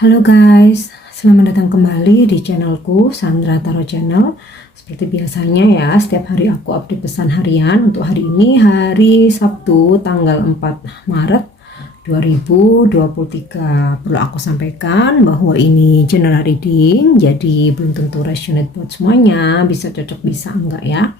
Halo guys, selamat datang kembali di channelku Sandra Tarot Channel. Seperti biasanya ya, setiap hari aku update pesan harian. Untuk hari ini hari Sabtu tanggal 4 Maret 2023. Perlu aku sampaikan bahwa ini general reading, jadi belum tentu resonate buat semuanya, bisa cocok bisa enggak ya.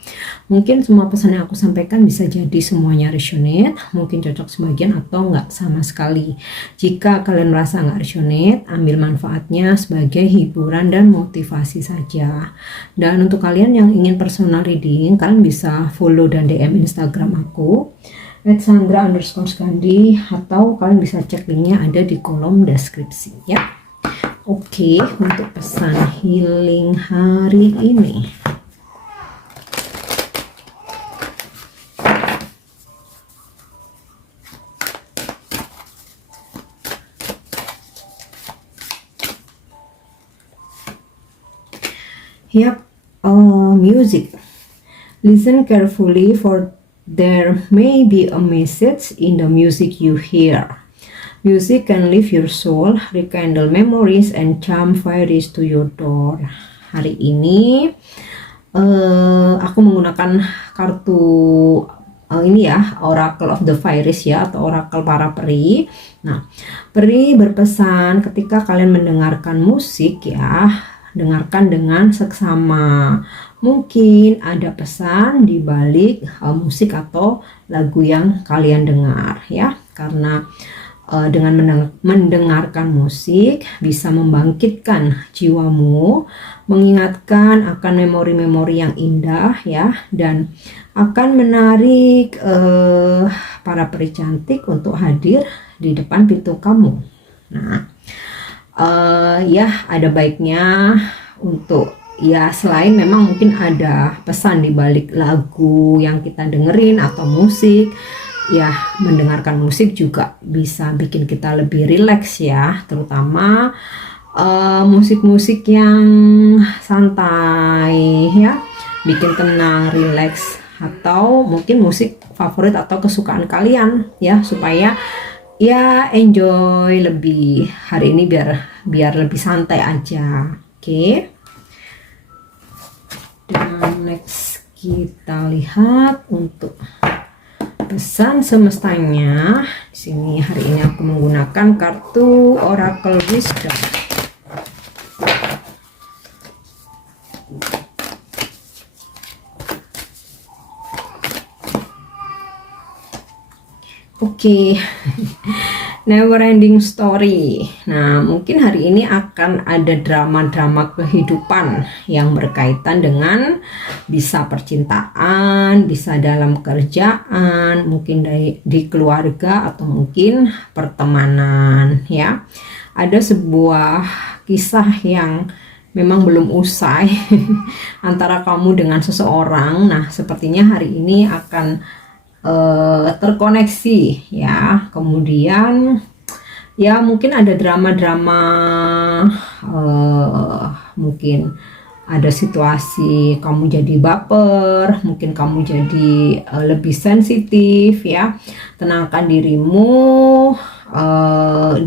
Mungkin semua pesan yang aku sampaikan bisa jadi semuanya resonate, mungkin cocok sebagian atau enggak sama sekali. Jika kalian merasa enggak resonate, ambil manfaatnya sebagai hiburan dan motivasi saja. Dan untuk kalian yang ingin personal reading, kalian bisa follow dan DM Instagram aku @sandra_skandi, atau kalian bisa cek linknya ada di kolom deskripsi ya. Oke, untuk pesan healing hari ini. Yep, music. Listen carefully, for there may be a message in the music you hear. Music can lift your soul, rekindle memories, and charm fairies to your door. Hari ini aku menggunakan kartu ini ya, Oracle of the Fairies ya, atau Oracle para peri. Nah, peri berpesan ketika kalian mendengarkan musik ya, dengarkan dengan seksama. Mungkin ada pesan di balik musik atau lagu yang kalian dengar ya, karena dengan mendengarkan musik bisa membangkitkan jiwamu, mengingatkan akan memori-memori yang indah ya, dan akan menarik para peri cantik untuk hadir di depan pintu kamu. Nah, ya ada baiknya untuk ya, selain memang mungkin ada pesan di balik lagu yang kita dengerin atau musik ya, mendengarkan musik juga bisa bikin kita lebih rileks ya, terutama musik-musik yang santai ya, bikin tenang, rileks, atau mungkin musik favorit atau kesukaan kalian ya, supaya ya enjoy lebih hari ini, biar lebih santai aja. Oke. Dan next kita lihat untuk pesan semestanya. Di sini hari ini aku menggunakan kartu Oracle Wisdom. Oke. Never ending story. Nah, mungkin hari ini akan ada drama-drama kehidupan yang berkaitan dengan bisa percintaan, bisa dalam kerjaan, mungkin di keluarga, atau mungkin pertemanan ya. Ada sebuah kisah yang memang belum usai antara kamu dengan seseorang. Nah, sepertinya hari ini akan terkoneksi ya, kemudian ya mungkin ada drama-drama, mungkin ada situasi kamu jadi baper, mungkin kamu jadi lebih sensitif ya. Tenangkan dirimu,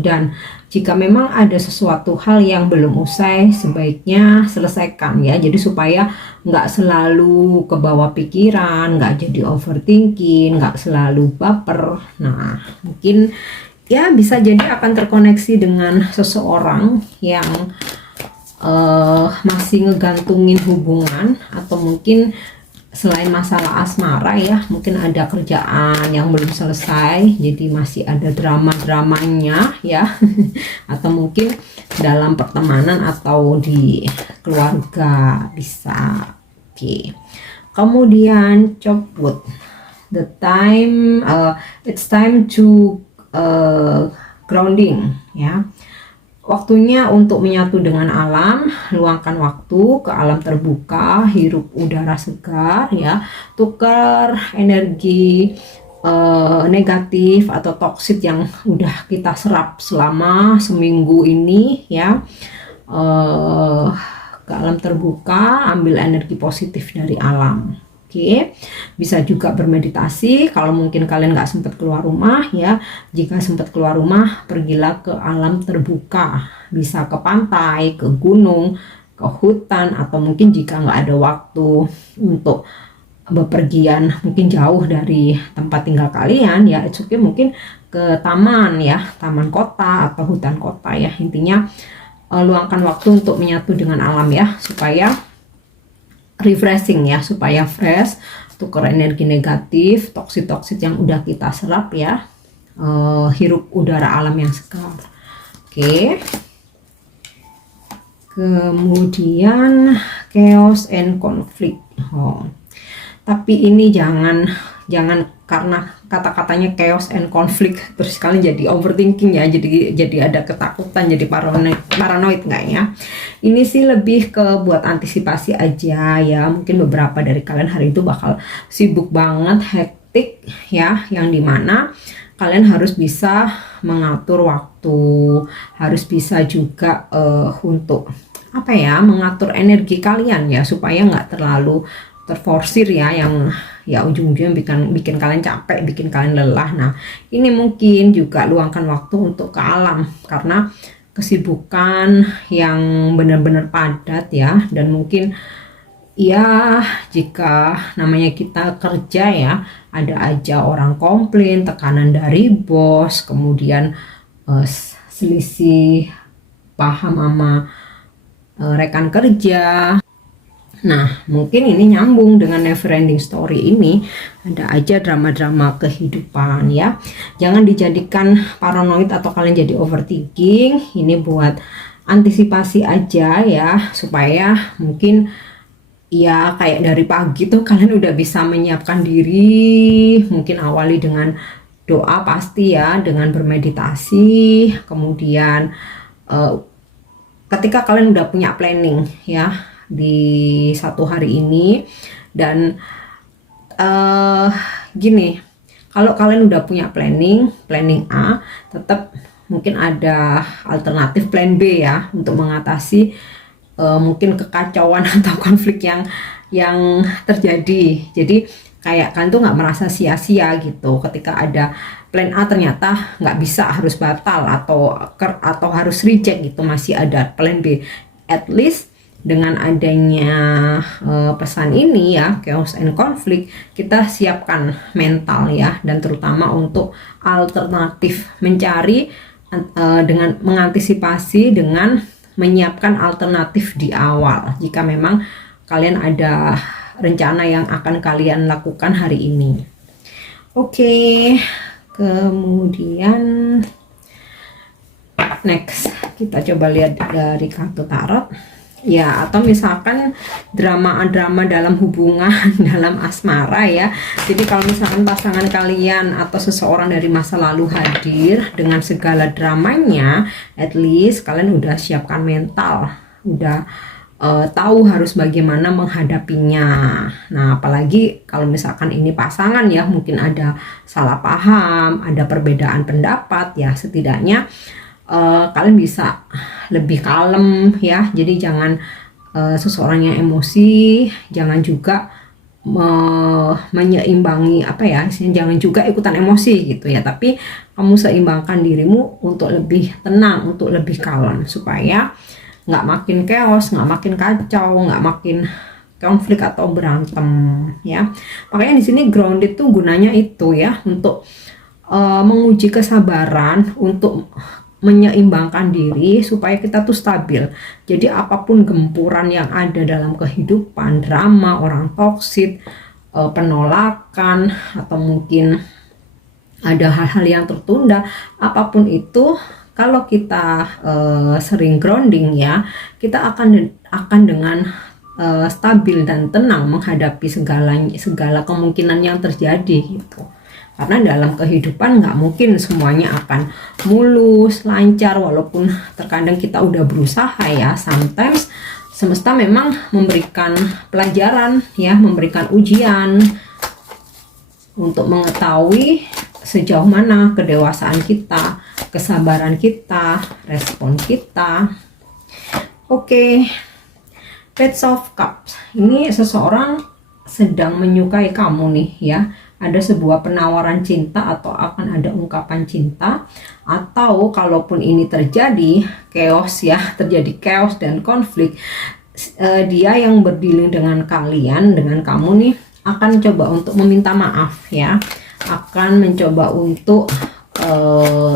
dan jika memang ada sesuatu hal yang belum usai, sebaiknya selesaikan ya. Jadi supaya nggak selalu ke bawah pikiran, nggak jadi overthinking, nggak selalu baper. Nah, mungkin ya bisa jadi akan terkoneksi dengan seseorang yang masih ngegantungin hubungan, atau mungkin selain masalah asmara ya, mungkin ada kerjaan yang belum selesai, jadi masih ada drama-dramanya ya atau mungkin dalam pertemanan atau di keluarga bisa. Oke. Kemudian Chopwood, the time it's time to grounding ya. Waktunya untuk menyatu dengan alam, luangkan waktu ke alam terbuka, hirup udara segar ya, tukar energi negatif atau toksik yang udah kita serap selama seminggu ini ya, ke alam terbuka, ambil energi positif dari alam. Oke, bisa juga bermeditasi kalau mungkin kalian nggak sempat keluar rumah ya. Jika sempat keluar rumah, pergilah ke alam terbuka, bisa ke pantai, ke gunung, ke hutan, atau mungkin jika nggak ada waktu untuk bepergian mungkin jauh dari tempat tinggal kalian ya, it's okay, mungkin ke taman ya, taman kota atau hutan kota ya. Intinya luangkan waktu untuk menyatu dengan alam ya, supaya refreshing ya, supaya fresh, tukar energi negatif, toksit-toksit yang udah kita serap ya, hirup udara alam yang segar. Oke. Kemudian chaos and conflict. Tapi ini jangan karena kata-katanya chaos and conflict terus kalian jadi overthinking ya, jadi ada ketakutan, jadi paranoid enggak ya. Ini sih lebih ke buat antisipasi aja ya. Mungkin beberapa dari kalian hari itu bakal sibuk banget, hektik ya, yang dimana kalian harus bisa mengatur waktu, harus bisa juga untuk apa ya, mengatur energi kalian ya, supaya nggak terlalu terforsir ya, yang ya ujung-ujungnya bikin kalian capek, bikin kalian lelah. Nah, ini mungkin juga luangkan waktu untuk ke alam karena kesibukan yang benar-benar padat ya, dan mungkin ya jika namanya kita kerja ya, ada aja orang komplain, tekanan dari bos, kemudian selisih paham sama rekan kerja. Nah, mungkin ini nyambung dengan neverending story ini. Ada aja drama-drama kehidupan ya. Jangan dijadikan paranoid atau kalian jadi overthinking. Ini buat antisipasi aja ya, supaya mungkin ya kayak dari pagi tuh kalian udah bisa menyiapkan diri. Mungkin awali dengan doa pasti ya, dengan bermeditasi. Kemudian ketika kalian udah punya planning ya di satu hari ini, dan gini, kalau kalian udah punya planning A, tetap mungkin ada alternatif plan B ya, untuk mengatasi mungkin kekacauan atau konflik yang terjadi. Jadi kayak kalian tuh nggak merasa sia-sia gitu ketika ada plan A ternyata nggak bisa, harus batal atau harus reject gitu, masih ada plan B. At least dengan adanya pesan ini ya, chaos and conflict, kita siapkan mental ya, dan terutama untuk alternatif, mencari dengan mengantisipasi dengan menyiapkan alternatif di awal jika memang kalian ada rencana yang akan kalian lakukan hari ini. Oke, kemudian next kita coba lihat dari kartu tarot ya, atau misalkan drama-drama dalam hubungan dalam asmara ya. Jadi kalau misalkan pasangan kalian atau seseorang dari masa lalu hadir dengan segala dramanya, at least kalian udah siapkan mental, udah tahu harus bagaimana menghadapinya. Nah, apalagi kalau misalkan ini pasangan ya, mungkin ada salah paham, ada perbedaan pendapat ya, setidaknya kalian bisa lebih kalem ya. Jadi jangan seseorang yang emosi, jangan juga menyeimbangi apa ya, jangan juga ikutan emosi gitu ya, tapi kamu seimbangkan dirimu untuk lebih tenang, untuk lebih kalem, supaya nggak makin chaos, nggak makin kacau, nggak makin konflik atau berantem ya. Makanya di sini grounded tuh gunanya itu ya, untuk menguji kesabaran, untuk menyeimbangkan diri supaya kita tuh stabil. Jadi apapun gempuran yang ada dalam kehidupan, drama, orang toksik, penolakan, atau mungkin ada hal-hal yang tertunda, apapun itu, kalau kita sering grounding ya, kita akan dengan stabil dan tenang menghadapi segala kemungkinan yang terjadi gitu. Karena dalam kehidupan nggak mungkin semuanya akan mulus, lancar, walaupun terkadang kita udah berusaha ya. Sometimes semesta memang memberikan pelajaran ya, memberikan ujian untuk mengetahui sejauh mana kedewasaan kita, kesabaran kita, respon kita. Oke, Page of Cups. Ini seseorang sedang menyukai kamu nih ya. Ada sebuah penawaran cinta atau akan ada ungkapan cinta, atau kalaupun ini terjadi chaos ya, terjadi chaos dan konflik, dia yang berdealing dengan kalian, dengan kamu nih, akan coba untuk meminta maaf ya, akan mencoba untuk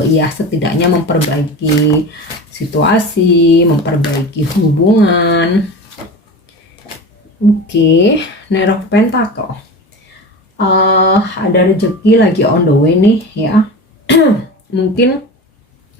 ya setidaknya memperbaiki situasi, memperbaiki hubungan. Oke, Knight of Pentacle. Ada rezeki lagi on the way nih ya. Mungkin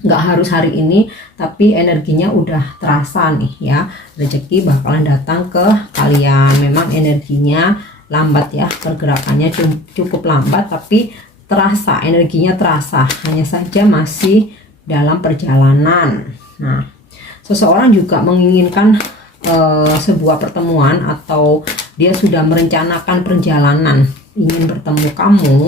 nggak harus hari ini, tapi energinya udah terasa nih ya. Rezeki bakalan datang ke kalian. Memang energinya lambat ya, pergerakannya cukup lambat, tapi terasa, energinya terasa. Hanya saja masih dalam perjalanan. Nah, seseorang juga menginginkan sebuah pertemuan, atau dia sudah merencanakan perjalanan ingin bertemu kamu.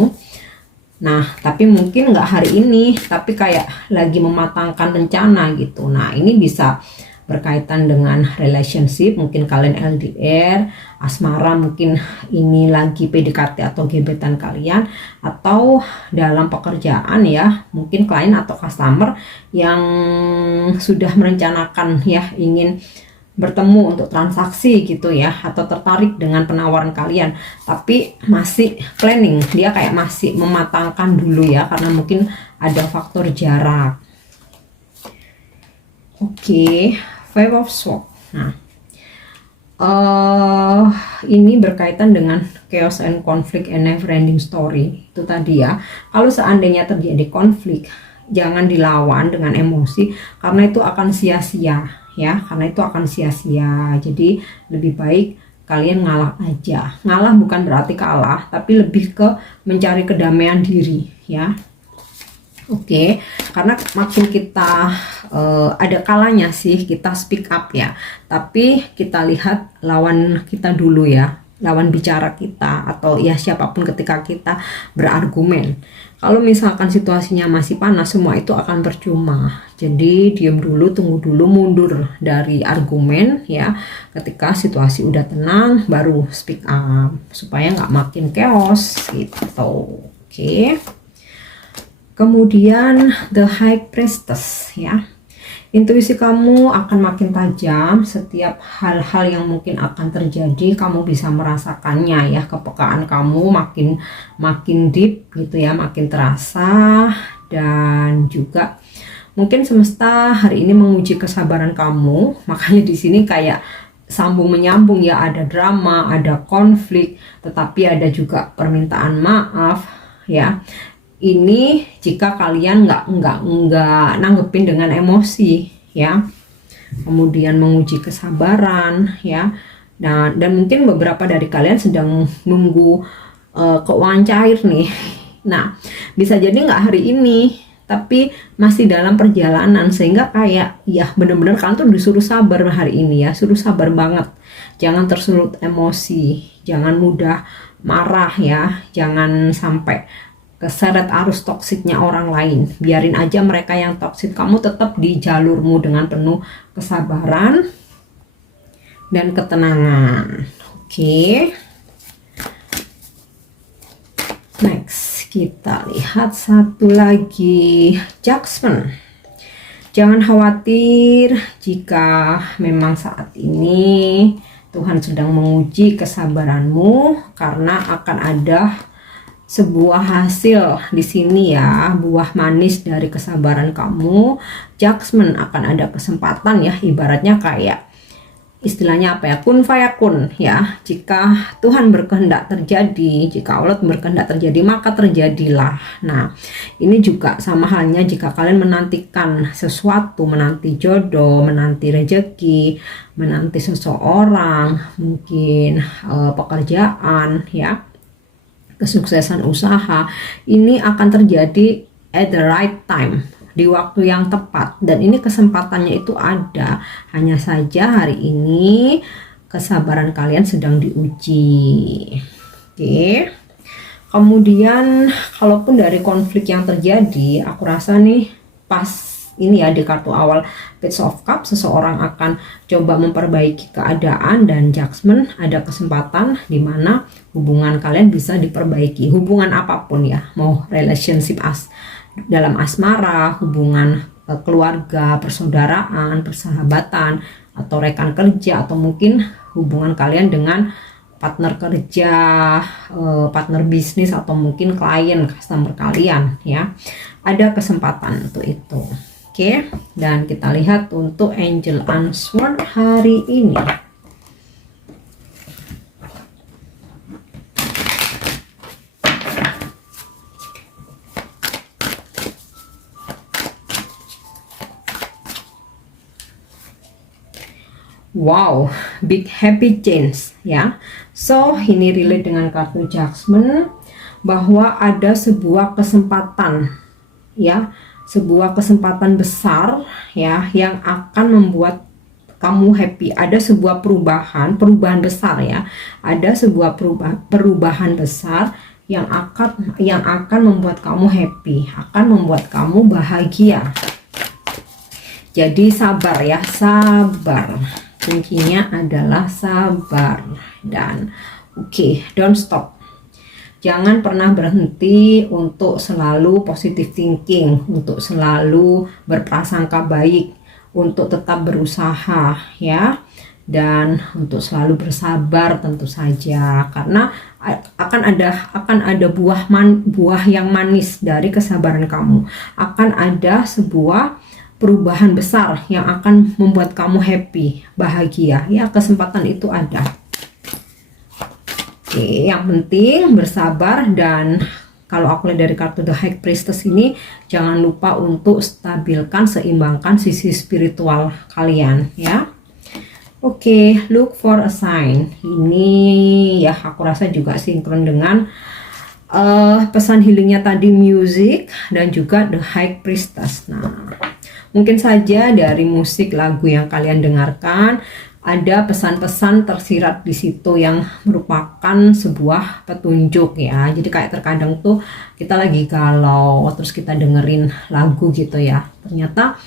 Nah, tapi mungkin nggak hari ini, tapi kayak lagi mematangkan rencana gitu. Nah, ini bisa berkaitan dengan relationship, mungkin kalian LDR, asmara, mungkin ini lagi PDKT atau gebetan kalian, atau dalam pekerjaan ya, mungkin klien atau customer yang sudah merencanakan ya ingin bertemu untuk transaksi gitu ya, atau tertarik dengan penawaran kalian, tapi masih planning, dia kayak masih mematangkan dulu ya, karena mungkin ada faktor jarak. Oke, Five of Swords. Nah, ini berkaitan dengan chaos and conflict and never ending story itu tadi ya. Kalau seandainya terjadi konflik, jangan dilawan dengan emosi, karena itu akan sia-sia ya, karena itu akan sia-sia. Jadi lebih baik kalian ngalah aja. Ngalah bukan berarti kalah, tapi lebih ke mencari kedamaian diri ya. Oke, karena makin kita ada kalanya sih kita speak up ya, tapi kita lihat lawan kita dulu ya, lawan bicara kita, atau ya siapapun ketika kita berargumen. Kalau misalkan situasinya masih panas, semua itu akan percuma. Jadi diam dulu, tunggu dulu, mundur dari argumen ya. Ketika situasi udah tenang, baru speak up supaya nggak makin chaos gitu. Oke. Kemudian The High Priestess ya. Intuisi kamu akan makin tajam. Setiap hal-hal yang mungkin akan terjadi, kamu bisa merasakannya ya. Kepekaan kamu makin deep gitu ya, makin terasa. Dan juga mungkin semesta hari ini menguji kesabaran kamu. Makanya di sini kayak sambung menyambung ya, ada drama, ada konflik, tetapi ada juga permintaan maaf ya. Ini jika kalian nggak nanggepin dengan emosi ya, kemudian menguji kesabaran ya. Nah, dan mungkin beberapa dari kalian sedang nunggu keuangan cair nih. Nah, bisa jadi nggak hari ini, tapi masih dalam perjalanan, sehingga kayak ya bener-bener kalian tuh disuruh sabar hari ini ya, suruh sabar banget. Jangan tersulut emosi, jangan mudah marah ya, jangan sampai keseret arus toksiknya orang lain. Biarin aja mereka yang toksik, kamu tetap di jalurmu dengan penuh kesabaran dan ketenangan. Oke. Next, kita lihat satu lagi, Judgment. Jangan khawatir jika memang saat ini Tuhan sedang menguji kesabaranmu, karena akan ada sebuah hasil di sini ya, buah manis dari kesabaran kamu. Judgment, akan ada kesempatan ya, ibaratnya kayak istilahnya apa ya, kun fayakun ya. Jika Tuhan berkehendak terjadi, jika Allah berkehendak terjadi, maka terjadilah. Nah, ini juga sama halnya jika kalian menantikan sesuatu, menanti jodoh, menanti rezeki, menanti seseorang, mungkin pekerjaan ya, kesuksesan usaha, ini akan terjadi at the right time, di waktu yang tepat, dan ini kesempatannya itu ada. Hanya saja hari ini kesabaran kalian sedang diuji. Oke. Kemudian kalaupun dari konflik yang terjadi, aku rasa nih pas ini ya di kartu awal Page of Cups, seseorang akan coba memperbaiki keadaan, dan Judgment ada kesempatan di mana hubungan kalian bisa diperbaiki, hubungan apapun ya, mau relationship dalam asmara, hubungan keluarga, persaudaraan, persahabatan, atau rekan kerja, atau mungkin hubungan kalian dengan partner kerja, partner bisnis, atau mungkin klien, customer kalian ya. Ada kesempatan untuk itu. Oke, dan kita lihat untuk angel answer hari ini. Wow, big happy change ya. So ini relate dengan kartu Judgment, bahwa ada sebuah kesempatan ya, sebuah kesempatan besar ya yang akan membuat kamu happy. Ada sebuah perubahan besar ya. Ada sebuah perubahan besar yang akan membuat kamu happy, akan membuat kamu bahagia. Jadi sabar ya, sabar. Kuncinya adalah sabar. Dan oke, don't stop. Jangan pernah berhenti untuk selalu positive thinking, untuk selalu berprasangka baik, untuk tetap berusaha ya, dan untuk selalu bersabar tentu saja, karena akan ada buah yang manis dari kesabaran kamu. Akan ada sebuah perubahan besar yang akan membuat kamu happy, bahagia ya, kesempatan itu ada. Oke, yang penting bersabar, dan kalau aku lihat dari kartu The High Priestess ini, jangan lupa untuk stabilkan, seimbangkan sisi spiritual kalian ya. Oke, look for a sign. Ini ya aku rasa juga sinkron dengan pesan healingnya tadi, music dan juga The High Priestess. Nah, mungkin saja dari musik lagu yang kalian dengarkan ada pesan-pesan tersirat di situ yang merupakan sebuah petunjuk ya. Jadi kayak terkadang tuh kita lagi galau, terus kita dengerin lagu gitu ya, ternyata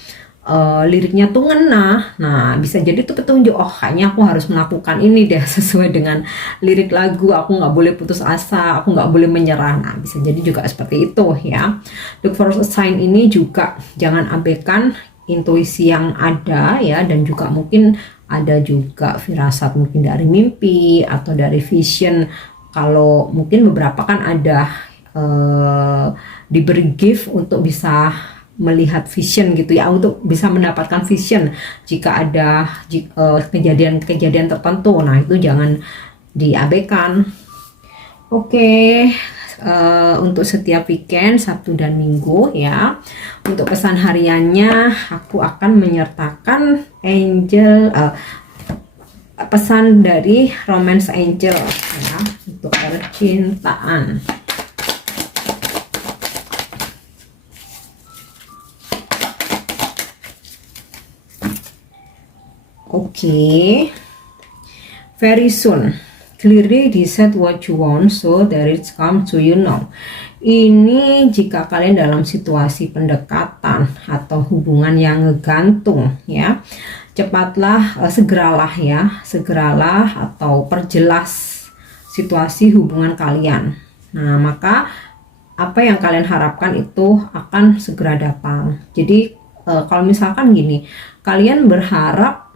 liriknya tuh ngena. Nah, bisa jadi tuh petunjuk, oh kayaknya aku harus melakukan ini deh sesuai dengan lirik lagu. Aku nggak boleh putus asa, aku nggak boleh menyerah. Nah, bisa jadi juga seperti itu ya. Look for a sign ini juga jangan abaikan intuisi yang ada ya, dan juga mungkin ada juga firasat mungkin dari mimpi atau dari vision. Kalau mungkin beberapa kan ada diberi gift untuk bisa melihat vision gitu ya, untuk bisa mendapatkan vision jika ada kejadian-kejadian tertentu. Nah, itu jangan diabaikan. Oke, untuk setiap weekend Sabtu dan Minggu ya. Untuk pesan hariannya aku akan menyertakan pesan dari Romance Angel ya, untuk percintaan. Oke, very soon clearly decide what you want so that it comes to you now. Ini jika kalian dalam situasi pendekatan atau hubungan yang ngegantung ya, cepatlah, segeralah atau perjelas situasi hubungan kalian. Nah, maka apa yang kalian harapkan itu akan segera datang. Jadi kalau misalkan gini, kalian berharap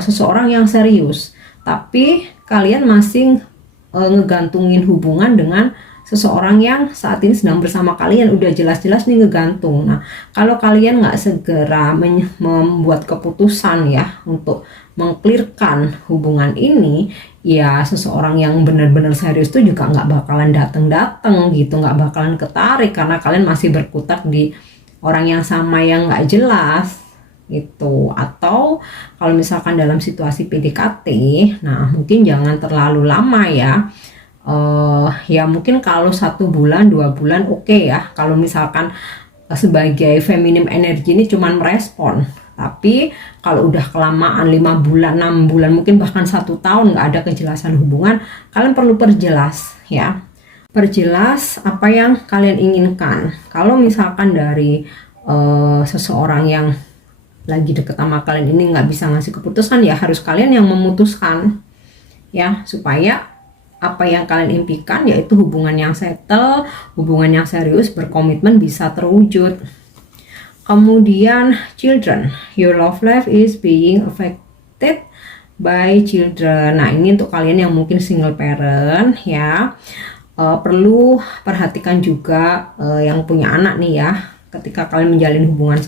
seseorang yang serius, tapi kalian masih ngegantungin hubungan dengan seseorang yang saat ini sedang bersama kalian, udah jelas-jelas nih ngegantung. Nah, kalau kalian nggak segera membuat keputusan ya untuk mengklirkan hubungan ini, ya seseorang yang benar-benar serius tuh juga nggak bakalan datang gitu, nggak bakalan ketarik, karena kalian masih berkutat di orang yang sama yang nggak jelas gitu. Atau kalau misalkan dalam situasi PDKT, nah mungkin jangan terlalu lama ya. Ya mungkin kalau 1 bulan 2 bulan oke ya, kalau misalkan sebagai feminim energi ini cuman merespon. Tapi kalau udah kelamaan 5 bulan 6 bulan mungkin bahkan 1 tahun nggak ada kejelasan hubungan, kalian perlu perjelas ya, perjelas apa yang kalian inginkan. Kalau misalkan dari seseorang yang lagi deket sama kalian ini nggak bisa ngasih keputusan, ya harus kalian yang memutuskan ya, supaya apa yang kalian impikan, yaitu hubungan yang settle, hubungan yang serius, berkomitmen, bisa terwujud. Kemudian children, your love life is being affected by children. Nah, ini untuk kalian yang mungkin single parent ya, perlu perhatikan juga yang punya anak nih ya. Ketika kalian menjalin hubungan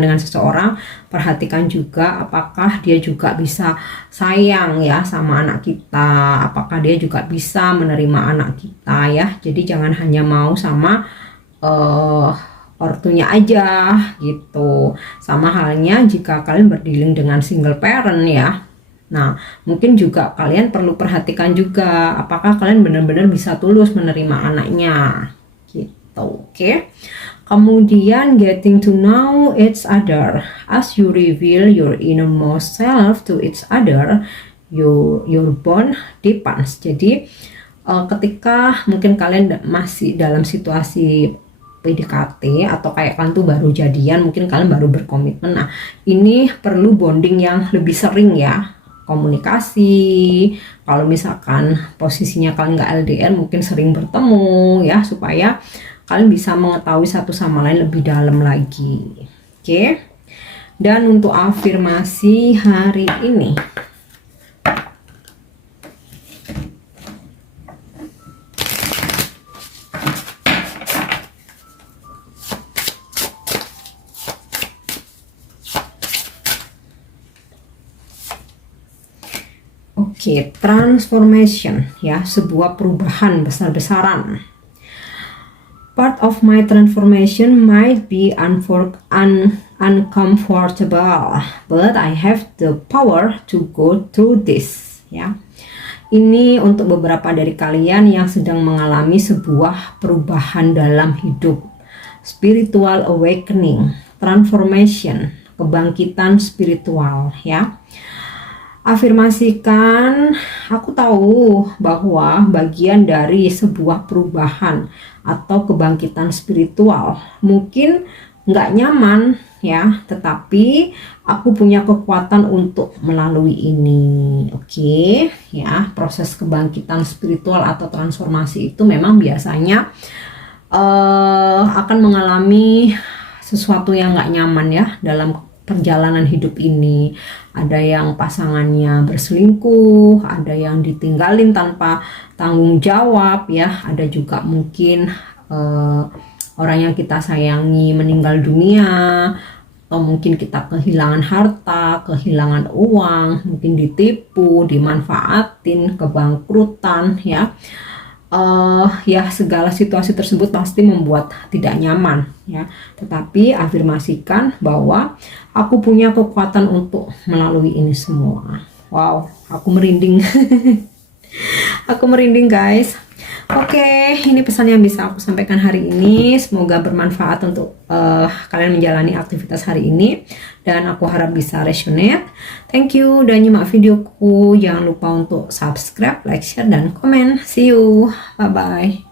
dengan seseorang, perhatikan juga apakah dia juga bisa sayang ya sama anak kita, apakah dia juga bisa menerima anak kita ya. Jadi jangan hanya mau sama ortunya aja gitu. Sama halnya jika kalian berdealing dengan single parent ya. Nah, mungkin juga kalian perlu perhatikan juga apakah kalian benar-benar bisa tulus menerima anaknya gitu. Oke. Kemudian getting to know each other. As you reveal your innermost self to each other, your bond deepens. Jadi ketika mungkin kalian masih dalam situasi PDKT atau kayak kalian tuh baru jadian, mungkin kalian baru berkomitmen. Nah, ini perlu bonding yang lebih sering ya. Komunikasi, kalau misalkan posisinya kalian nggak LDR, mungkin sering bertemu ya, supaya kalian bisa mengetahui satu sama lain lebih dalam lagi. Oke. Dan untuk afirmasi hari ini, oke, transformation ya, sebuah perubahan besar-besaran. Part of my transformation might be uncomfortable, but I have the power to go through this. Ya, ini untuk beberapa dari kalian yang sedang mengalami sebuah perubahan dalam hidup, spiritual awakening, transformation, kebangkitan spiritual. Ya, afirmasikan, aku tahu bahwa bagian dari sebuah perubahan atau kebangkitan spiritual mungkin nggak nyaman ya, tetapi aku punya kekuatan untuk melalui ini. Oke ya, proses kebangkitan spiritual atau transformasi itu memang biasanya akan mengalami sesuatu yang nggak nyaman ya dalam perjalanan hidup ini. Ada yang pasangannya berselingkuh, ada yang ditinggalin tanpa tanggung jawab ya, ada juga mungkin orang yang kita sayangi meninggal dunia, atau mungkin kita kehilangan harta, kehilangan uang, mungkin ditipu, dimanfaatin, kebangkrutan ya. Ya, segala situasi tersebut pasti membuat tidak nyaman ya, tetapi afirmasikan bahwa aku punya kekuatan untuk melalui ini semua. Wow, aku merinding. Aku merinding guys. Oke, ini pesan yang bisa aku sampaikan hari ini. Semoga bermanfaat untuk kalian menjalani aktivitas hari ini, dan aku harap bisa resonate. Thank you udah nyimak videoku. Jangan lupa untuk subscribe, like, share, dan komen. See you. Bye-bye.